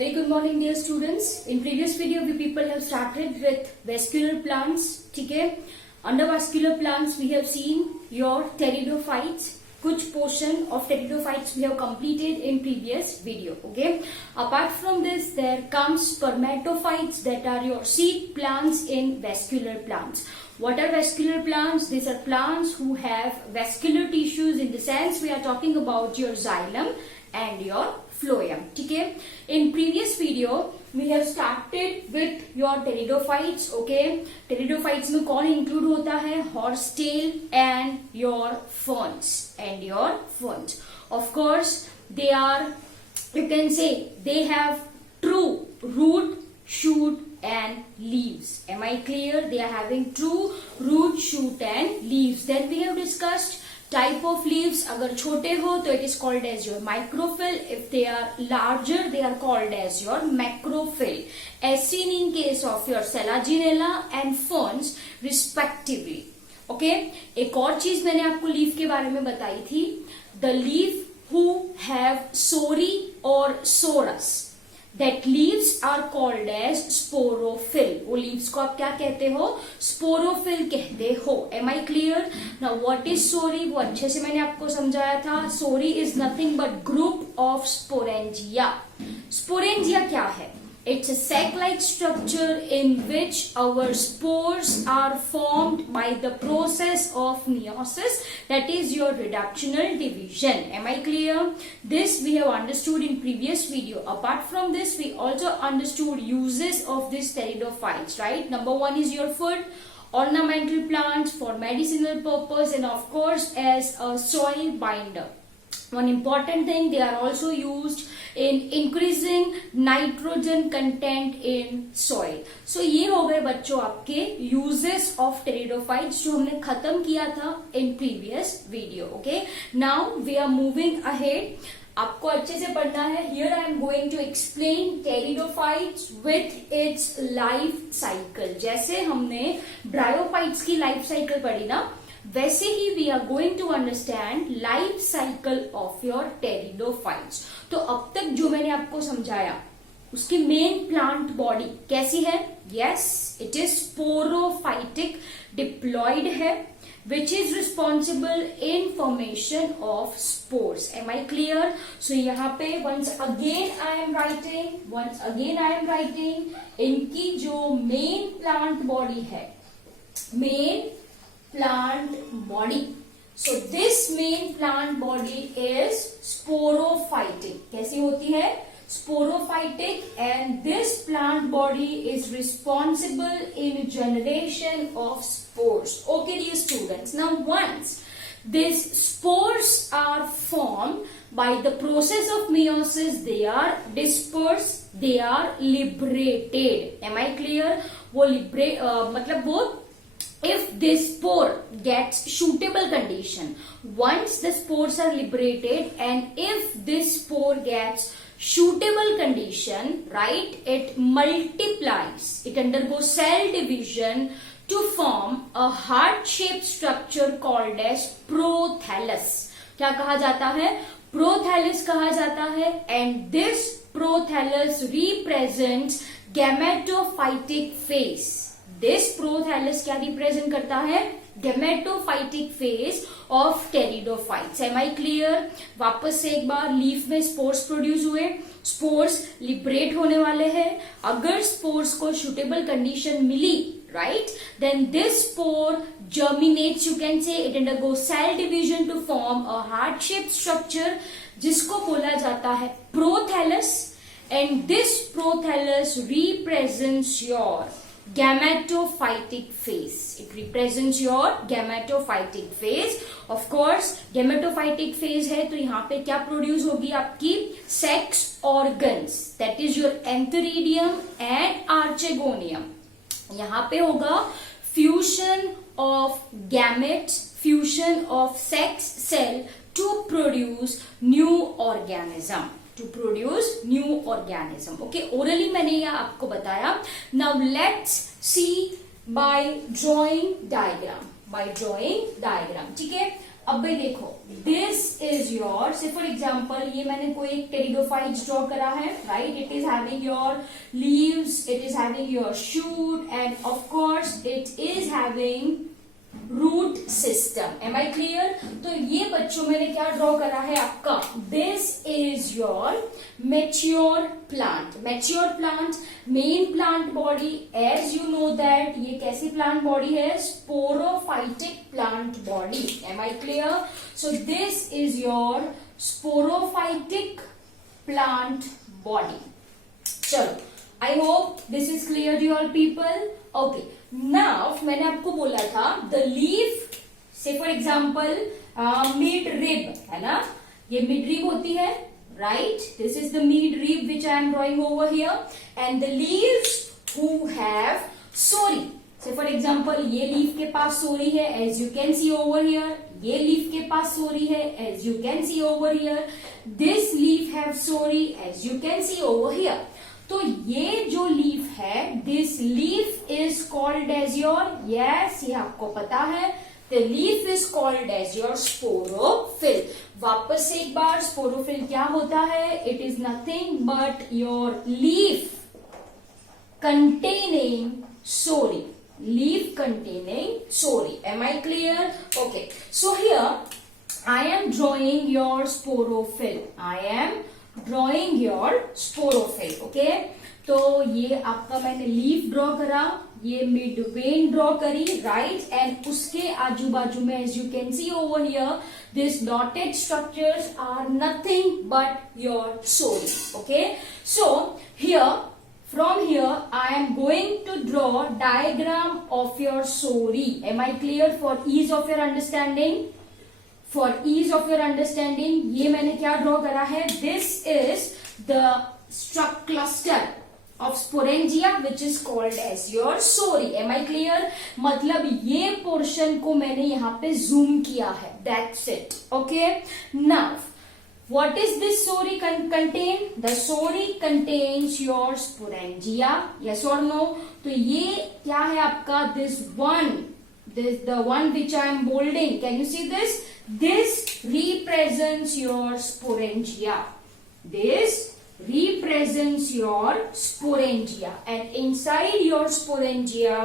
Very good morning dear students. In previous video we people have started with vascular plants. ठीक है, under vascular plants we have seen your pteridophytes. कुछ portion of pteridophytes we have completed in previous video. Okay. Apart from this, there comes spermatophytes that are your seed plants in vascular plants. What are vascular plants? These are plants who have vascular tissues. In the sense we are talking about your xylem and your phloem. ठीक है. In previous video we have started with your pteridophytes. Okay. Pteridophytes में कौन include होता है? Horsetail and your ferns. Of course they are, you can say they have true root, shoot and leaves. Am I clear? They are having true root, shoot and leaves. Then we have discussed type of leaves. अगर छोटे हो तो it is called as your microphyll. If they are larger they are called as your macrophyll. As seen in case of your Selaginella and ferns respectively. Okay. एक और चीज मैंने आपको leaf के बारे में बताई थी. The leaf who have sori or sorus, that leaves are called as sporophyll. वो leaves को आप क्या कहते हो? Sporophyll कहते हो. Am I clear? Now what is sori? वो अच्छे से मैंने आपको समझाया था. Sori is nothing but group of sporangia. Sporangia क्या है? It's a sac-like structure in which our spores are formed by the process of meiosis, that is your reductional division. Am I clear? This we have understood in previous video. Apart from this, we also understood uses of these pteridophytes, right? Number one is your food, ornamental plants for medicinal purpose, and of course as a soil binder. One important thing, they are also used in increasing nitrogen content in soil. So ये हो गए बच्चों आपके uses of pteridophytes जो हमने खत्म किया था in previous video. Okay. Now we are moving ahead. आपको अच्छे से पढ़ना है. Here I am going to explain pteridophytes with its life cycle. जैसे हमने bryophytes की life cycle पढ़ी ना, वैसे ही we are going to understand life cycle of your pteridophytes. तो अब तक जो मैंने आपको समझाया उसकी मेन प्लांट बॉडी कैसी है? Yes, it is sporophytic diploid है, which is responsible in formation of spores. Am I clear? So यहाँ पे once again I am writing इनकी जो मेन प्लांट बॉडी है, main plant body. So this main plant body is sporophytic. कैसी होती है? Sporophytic, and this plant body is responsible in generation of spores. Okay dear students, now once these spores are formed by the process of meiosis, they are dispersed, they are liberated. Am I clear? वो मतलब वो if this spore gets suitable condition, once the spores are liberated and if this spore gets suitable condition, right, it multiplies, it undergoes cell division to form a heart-shaped structure called as prothallus. क्या कहा जाता है? Prothallus कहा जाता है. And this prothallus represents gametophytic phase. This prothallus क्या represent करता है? Gametophytic phase of pteridophytes. Am I clear? वापस से एक बार, लीफ में स्पोर्स प्रोड्यूस हुए, स्पोर्स लिबरेट होने वाले हैं. अगर स्पोर्स को सुटेबल कंडीशन मिली, right, then this spore germinates, you can say it undergoes cell division to form a heart-shaped structure जिसको बोला जाता है prothallus, and this prothallus represents your gametophytic phase. It represents your gametophytic phase. Of course, gametophytic phase है तो यहाँ पे क्या produce होगी आपकी? Sex organs. That is your antheridium and archegonium. यहाँ पे होगा fusion of gametes, fusion of sex cell to produce new organism. To produce new organism. Okay, orally मैंने यह आपको बताया. Now let's see by drawing diagram. ठीक है. अब भाई देखो, this is your, say for example ये मैंने कोई एक टेरिडोफाइट ड्रॉ करा है, right. It is having your leaves, it is having your shoot, and of course it is having root system. Am I clear? तो ये बच्चों मैंने क्या ड्रॉ करा है आपका, this is your mature plant. Mature plant, main plant body, as you know that ये कैसी प्लांट बॉडी है, sporophytic plant body. Am I clear? So this is your sporophytic plant body. चलो, I hope this is clear to all people. Okay, now मैंने आपको बोला था the leaf, say for example midrib है ना, ये midrib होती है, right. This is the midrib which I am drawing over here, and the leaves who have sori. Say for example ये लीफ के पास sori है, as you can see over here. ये leaf के पास sori है, as you can see over here. This leaf have sori, as you can see over here. तो ये जो लीफ है, this leaf is called as your, yes ये आपको पता है, the leaf is called as your sporophyll. वापस से एक बार, स्पोरोफिल क्या होता है, it is nothing but your leaf containing sori. Leaf containing sori. Am I clear? Okay. So here I am drawing your sporophyll. I am drawing your sporophyll. Okay. तो ये आपका मैंने लीफ ड्रॉ करा, ये mid vein draw करी, right. And उसके आजू बाजू में as you can see over here, this dotted structures are nothing but your sori. Okay. So here, from here I am going to draw diagram of your sori. Am I clear? For ease of your understanding, for ease of your understanding, ये मैंने क्या draw करा है, this is the cluster of sporangia which is called as your sori. Am I clear? मतलब ये portion को मैंने यहाँ पे जूम किया है, that's it. Okay. Now what is this sori contain? The sori contains your sporangia. Yes or no? तो ये क्या है आपका, this one, this the one which I am bolding. Can you see this? This represents your sporangia. This represents your sporangia, and inside your sporangia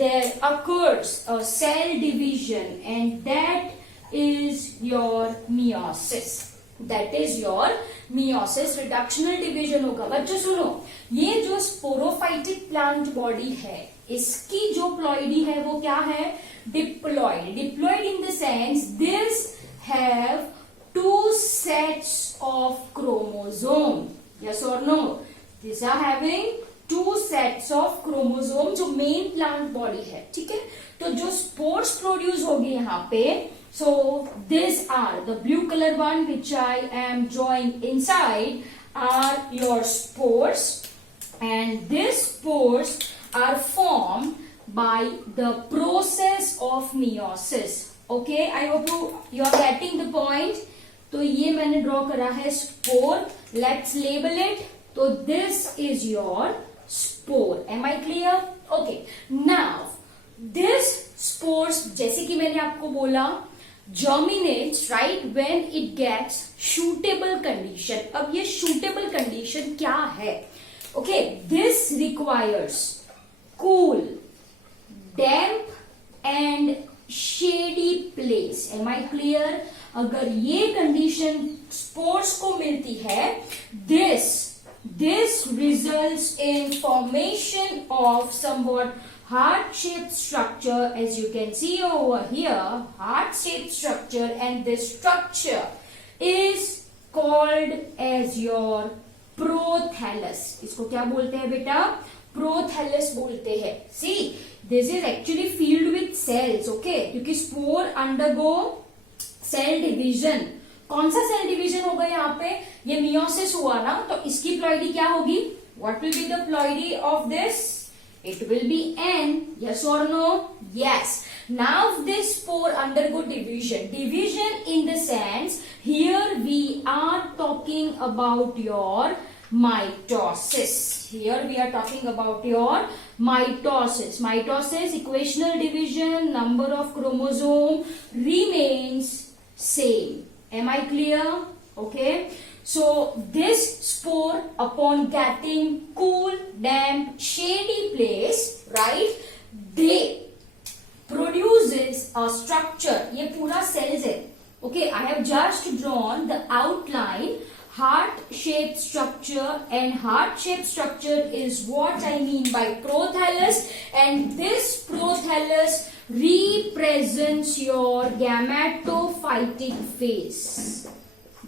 there occurs a cell division, and that is your meiosis. That is your meiosis. reductional division होगा. बच्चों सुनो, ये जो sporophytic plant body है, इसकी जो ploidy है वो क्या है, diploid. Diploid in the sense this have two sets of chromosome. Yes और no? This are having two sets of chromosome, जो मेन प्लांट बॉडी है. ठीक है. तो जो स्पोर्स प्रोड्यूस होगी यहाँ पे, so these are the blue color one which I am drawing inside are your spores, and these spores are formed by the process of meiosis. Okay, I hope you are getting the point. तो ये मैंने draw करा है spore. Let's label it. तो this is your spore. Am I clear? Okay. Now this spores, जैसे कि मैंने आपको बोला, germinates right when it gets suitable condition. अब ये suitable condition क्या है? Okay, this requires cool, damp and shady place. Am I clear? अगर ये condition spores को मिलती है, this results in formation of somewhat heart-shaped structure, as you can see over here, heart-shaped structure, and this structure is called as your prothallus. इसको क्या बोलते हैं बेटा? Prothallus बोलते हैं. See, this is actually filled with cells, okay? क्योंकि spore undergo cell division. कौन सा सेल डिवीजन होगा यहाँ पे? ये meiosis हुआ ना, तो इसकी प्लॉइडी क्या होगी? What will be the ploidy of this? It will be N. Yes or no? Yes. Now this spore undergo division. Division in the sense, here we are talking about your mitosis. Here we are talking about your mitosis. Mitosis, equational division, number of chromosome remains same. Am I clear? Okay. So this spore, upon getting cool, damp, shady place, right, they produces a structure. ये पूरा cells है. Okay, I have just drawn the outline. Heart-shaped structure, and heart-shaped structure is what I mean by prothallus, and this prothallus represents your gametophytic phase.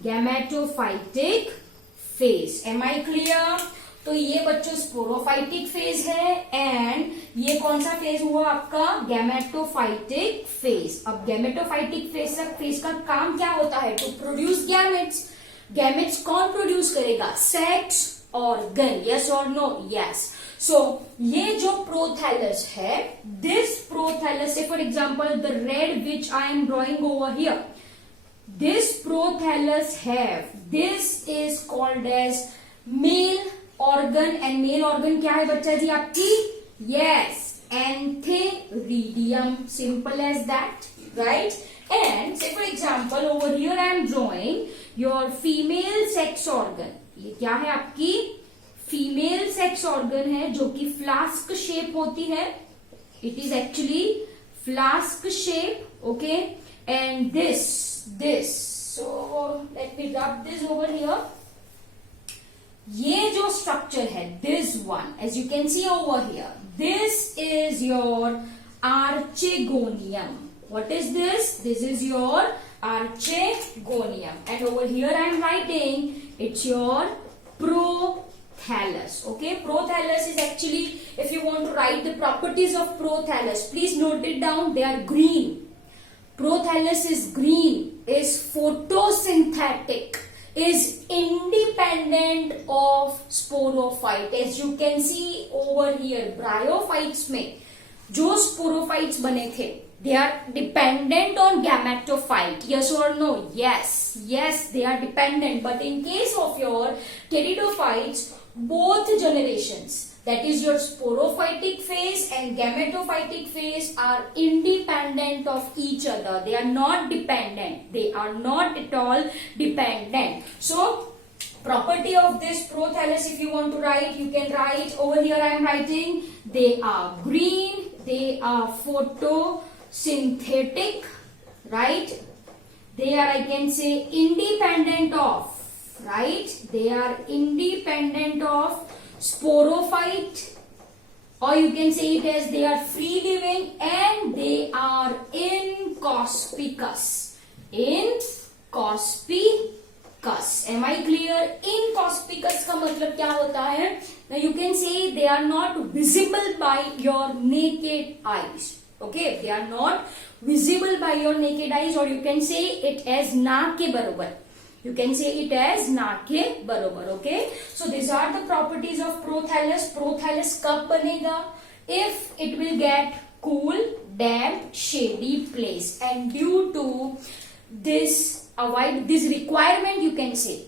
Gametophytic phase. Am I clear? तो ये बच्चों sporophytic phase है, and ये कौन सा phase हुआ आपका? Gametophytic phase. अब गैमेटोफाइटिक फेज का काम क्या होता है? To produce gametes. गैमेट्स कौन प्रोड्यूस करेगा? Sex organ. यस और नो? यस. सो ये जो प्रोथैलस है, this prothallus, say for example the red which I am drawing over here, this prothallus have, this is called as male organ, and male organ क्या है बच्चा जी आपकी? Yes, antheridium. Simple as that, right? And say for example over here I am drawing your female sex organ. ये क्या है आपकी? Female sex organ है, जो कि फ्लास्क शेप होती है. It is actually flask shape. Okay, and this, so let me rub this over here. ये जो स्ट्रक्चर है, this one, as you can see over here, this is your archegonium. What is this? This is your archegonium, and over here I am writing it's your prothallus. Okay, prothallus is actually, if you want to write the properties of prothallus, please note it down. They are green. Prothallus is green, is photosynthetic, is independent of sporophyte. As you can see over here, bryophytes में जो sporophytes बने थे, they are dependent on gametophyte. Yes or no? Yes, yes, they are dependent. But in case of your pteridophytes, both generations, that is your sporophytic phase and gametophytic phase, are independent of each other. They are not dependent. They are not at all dependent. So property of this prothallus, if you want to write, you can write over here. I am writing they are green, they are photosynthetic, right? They are, I can say, independent of, right? They are independent of sporophyte, or you can say it as they are free living, and they are inconspicuous. Inconspicuous. Am I clear? Inconspicuous का मतलब क्या होता है? Now you can say they are not visible by your naked eyes. Okay, they are not visible by your naked eyes, or you can say it as नाक के बराबर. You can say it as नाक के बराबर. Okay, so these are the properties of prothallus. Prothallus कब बनेगा? If it will get cool, damp, shady place, and due to this requirement, you can say,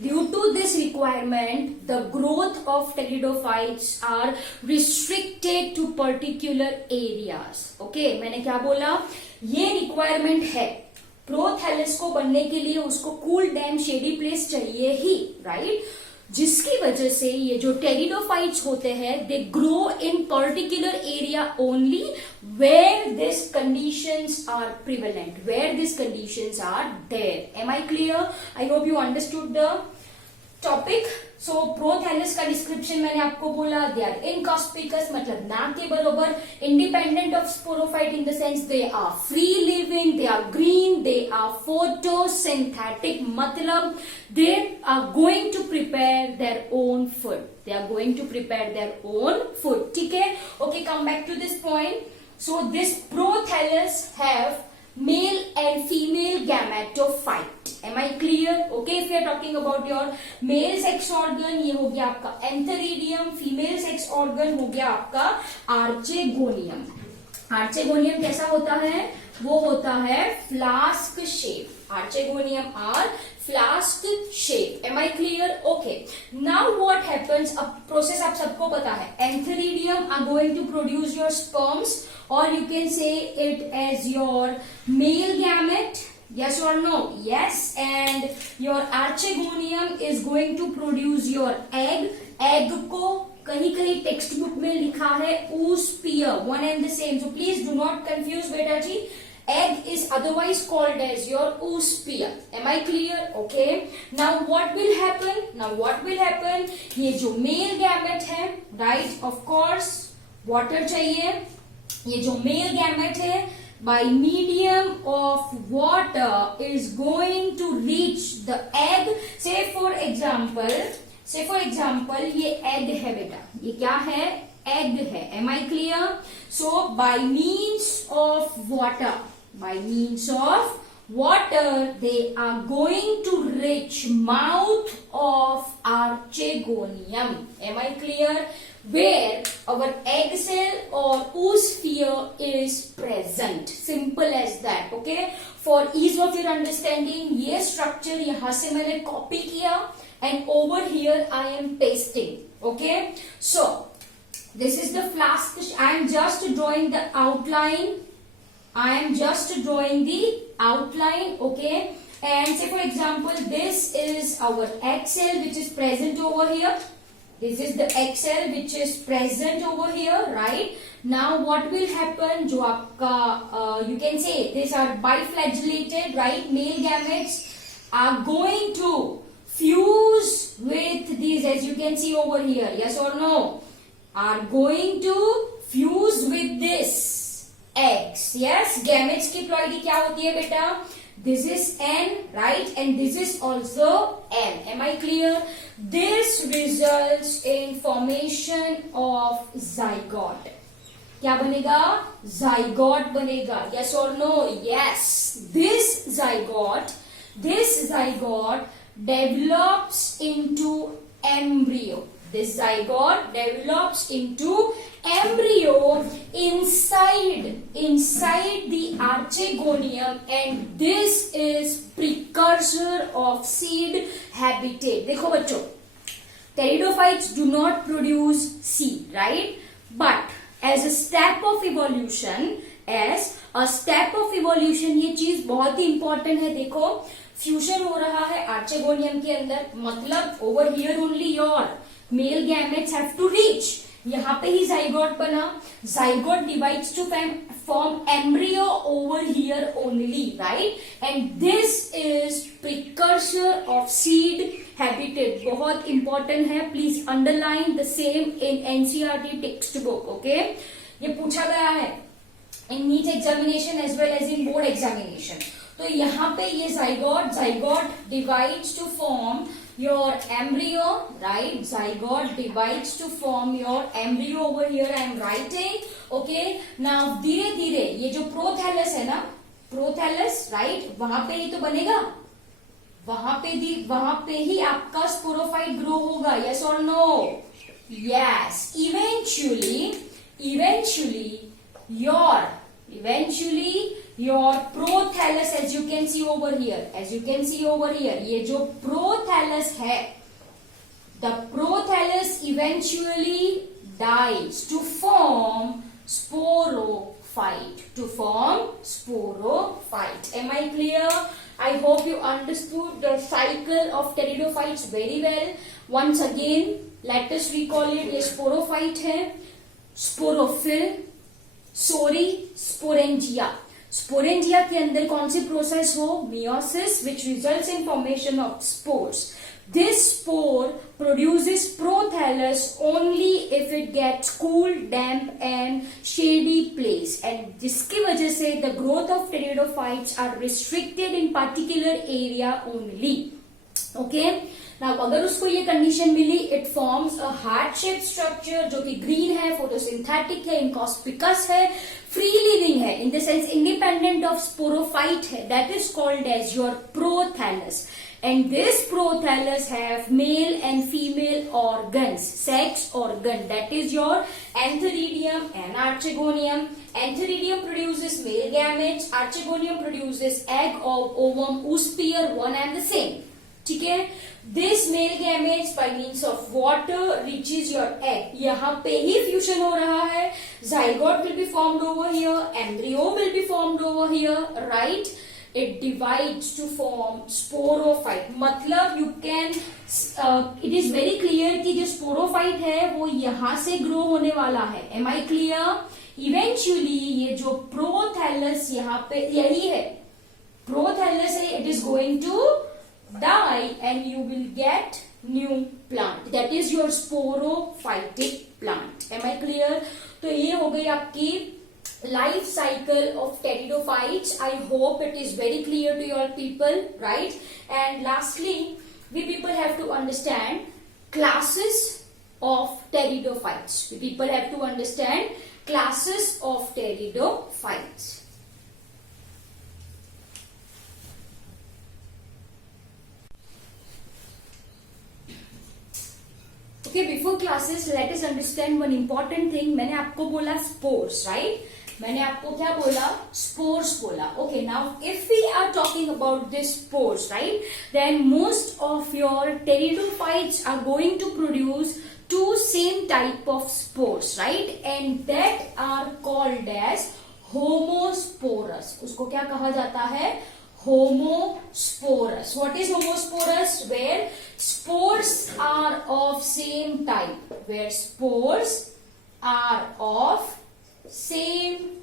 due to this requirement, the growth of pteridophytes are restricted to particular areas. Okay, मैंने क्या बोला? ये requirement है. Prothallus को बनने के लिए उसको कूल डैम शेडी प्लेस चाहिए ही, राइट? जिसकी वजह से ये जो टेरिडोफाइट्स होते हैं, they grow in particular area only where this conditions are prevalent, where this conditions are there. Am I clear? I hope you understood the topic. So prothallus का description मैंने आपको बोला, दे आर इनकॉस्पिकस मतलब नाक के बराबर, independent of sporophyte in the sense they are free living, they are green, they are photosynthetic मतलब they are going to prepare their own food. They are going to prepare their own food. ठीक है? Okay, come back to this point. So this prothallus have male and female gametophyte. Am I clear? Okay, if we are talking about your male sex organ, ये हो गया आपका antheridium. female sex organ हो गया आपका archegonium. archegonium कैसा होता है? वो होता है flask shape. archegonium are flask shape. Am I clear? Okay. Now what happens? अब process आप सबको पता है. antheridium are going to produce your sperms, or you can say it as your male gamete. Yes or no? Yes. And your archegonium is going to produce your egg. Egg को कहीं कहीं text book में लिखा है oosphere, one and the same. So please do not confuse बेटा जी. Egg is otherwise called as your oosphere. Am I clear? Okay. Now what will happen? ये जो male gamete है, right? Of course, water चाहिए. ये जो male gamete है, by medium of water is going to reach the egg. Say for example, ये egg है बेटा. ये क्या है? Egg है. Am I clear? So by means of water, they are going to reach mouth of archegonium. Am I clear? Where our egg cell or oosphere is present. Simple as that. Okay. For ease of your understanding, ये structure यहाँ से मैंने copy किया and over here I am pasting. Okay. So this is the flask. I am just drawing the outline. Okay. And say for example, this is our egg cell which is present over here. This is the egg cell which is present over here, right? Now what will happen? जो आपका you can say these are biflagellated, right? Male gametes are going to fuse with these, as you can see over here. Yes or no? Are going to fuse with this eggs. Yes, gametes की ploidy क्या होती है बेटा? This is N, right? And this is also N. Am I clear? This results in formation of zygote. क्या बनेगा? Zygote बनेगा. Yes or no? Yes. This zygote develops into embryo. This zygote develops into embryo inside the archegonium, and this is precursor of seed habitat. देखो बच्चों, pteridophytes do not produce seed, right? But as a step of evolution, ये चीज बहुत ही important है. देखो, fusion हो रहा है आर्चेगोनियम के अंदर, मतलब over here only your male gametes have to reach. यहाँ पे ही zygote बना. Zygote divides to form embryo over here only, right? And this is precursor of seed habitat. बहुत important है. Please underline the same in NCERT textbook. Okay? ये पूछा गया है in NEET examination as well as in board examination. तो यहाँ पे ये zygote divides to form your embryo, right? Zygote divides to form your embryo over here. I am writing. Okay. Now धीरे धीरे ये जो प्रोथैलस है ना, प्रोथैलस, right? वहां पे ही तो बनेगा. वहां पे ही आपका स्पोरोफाइट ग्रो होगा. Yes or no? Yes. Eventually your prothallus, as you can see over here, ये जो prothallus है, the prothallus eventually dies to form sporophyte. Am I clear? I hope you understood the cycle of pteridophytes very well. Once again, let us recall it. ये sporophyte है, sporophyll, sporangia. Sporangia के अंदर कौन सी process हो? Meiosis, which results in formation of spores. This spore produces prothallus only if it gets cool, damp and shady place, and जिसकी वजह से the growth of pteridophytes are restricted in particular area only. Okay. Now अगर उसको ये condition मिली, it forms a heart shaped structure जो कि green है, photosynthetic है, inconspicuous है, free living है, in the sense independent of sporophyte है, that is called as your prothallus. And this prothallus have male and female organs, sex organ, that is your antheridium and archegonium. Antheridium produces male gametes, archegonium produces egg or ovum, oosphere, one and the same. ठीक है. This male gametes by means of water reaches your egg. यहाँ पे ही fusion हो रहा है. Zygote will be formed over here. Embryo will be formed over here. Right? it divides to form sporophyte. मतलब you can it is very clear कि जो sporophyte है वो यहाँ से grow होने वाला है. Am I clear? Eventually ये जो prothallus यहाँ पे यही है, prothallus है, it is going to die and you will get new plant. That is your sporophytic plant. Am I clear? तो ये हो गई आपकी life cycle of pteridophytes. I hope it is very clear to your people, right? And lastly, we people have to understand classes of pteridophytes. We people have to understand classes of pteridophytes. Okay, before classes, let us understand one important thing. मैंने आपको बोला spores, right? मैंने आपको क्या बोला? Spores बोला. Okay, now if we are talking about this spores, right? Then most of your pteridophytes are going to produce two same type of spores, right? And that are called as homosporous. उसको क्या कहा जाता है? Homosporous. What is homosporous? Where spores are of same type. Where spores are of same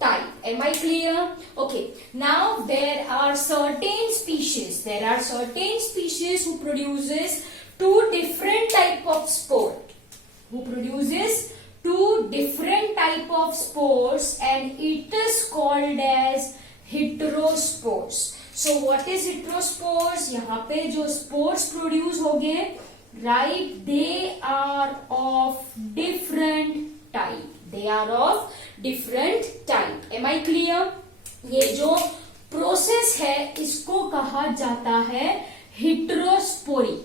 type. Am I clear? Okay. Now there are certain species. There are certain species who produces two different type of spore. Who produces two different type of spores, and it is called as heterospores. So what is heterospores? यहाँ पे जो spores produce होंगे, right? They are of different type. They are of different type. Am I clear? ये जो process है इसको कहा जाता है heterospory.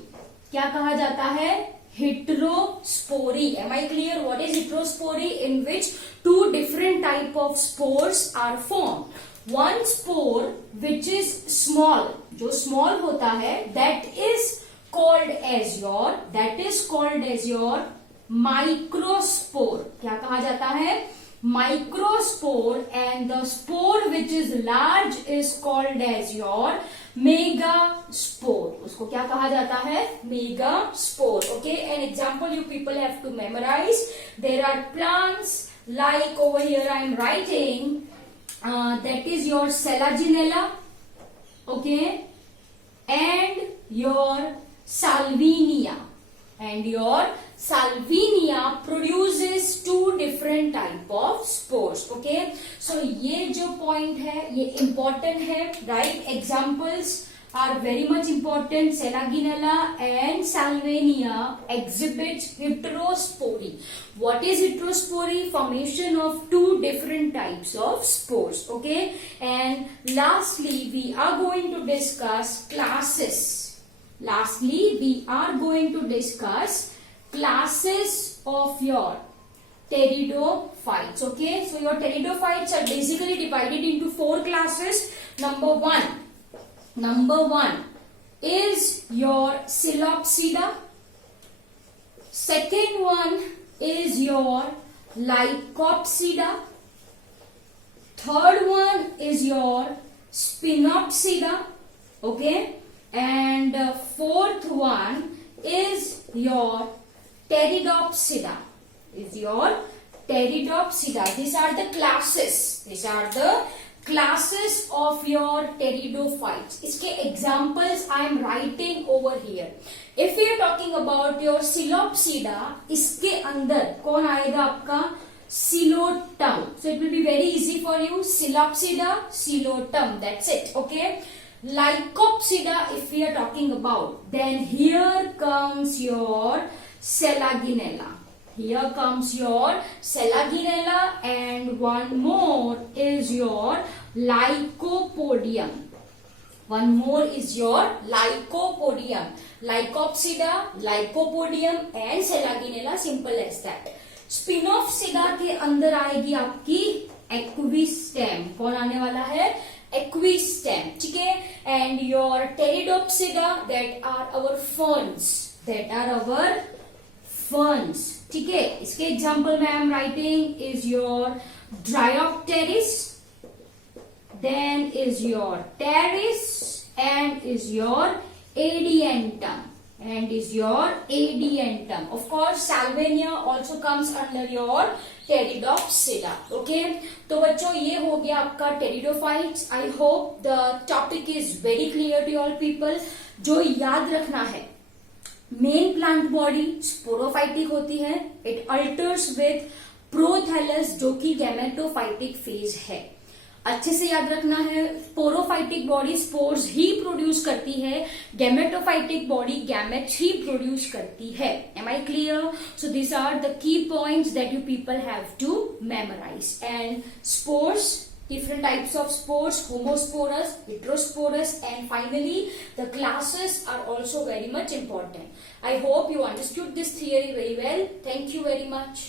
क्या कहा जाता है? Heterospory. Am I clear? What is heterospory? In which two different type of spores are formed. One spore which is small, जो small होता है, that is called as your microspore. क्या कहा जाता है? Microspore. And the spore which is large is called as your megaspore. उसको क्या कहा जाता है? Megaspore. Okay, an example you people have to memorize. There are plants like over here I am writing. That is your Selaginella, okay, and your Salvinia. And your Salvinia produces two different type of spores, okay. So ये जो point है ये important है, right? Examples are very much important. Selaginella and Salvinia exhibit heterospory. What is heterospory? Formation of two different types of spores, okay. And lastly, we are going to discuss classes. Classes of your pteridophytes, okay. So your pteridophytes are basically divided into four classes. Number one is your Psilopsida. Second one is your Lycopsida. Third one is your Spinopsida, okay. And fourth one is your Pteridopsida. These are the classes of your pteridophytes. इसके examples I am writing over here. If we are talking about your Psilopsida, इसके अंदर कौन आएगा आपका? Psilotum. So it will be very easy for you. Psilopsida, Psilotum. That's it. Okay. Lycopsida, if we are talking about, then here comes your Selaginella. And one more is your Lycopodium. Lycopsida, Lycopodium and Selaginella, simple as that. Spinopsida के अंदर आएगी आपकी Equistem. कौन आने वाला है? Equistem. ठीक है. And your Pteridopsida, that are our ferns. ठीक है. इसके एग्जाम्पल में I am writing is your Dryopteris, then is your teres, and is your adiantum. And is your adiantum. Of course, Salvinia also comes under your Pteridopsida. Okay, तो बच्चों ये हो गया आपका pteridophytes. I hope the topic is very clear to all people. जो याद रखना है, मेन प्लांट बॉडी स्पोरोफाइटिक होती है. इट अल्टर्स विथ प्रोथैलस जो कि गैमेटोफाइटिक फेज है. अच्छे से याद रखना है, स्पोरोफाइटिक बॉडी स्पोर्स ही प्रोड्यूस करती है, गैमेटोफाइटिक बॉडी गैमेट्स ही प्रोड्यूस करती है. Am I clear? So this are the key points that you people have to memorize. And spores, different types of spores, homosporous, heterosporous, and finally the classes are also very much important. I hope you understood this theory very well. Thank you very much.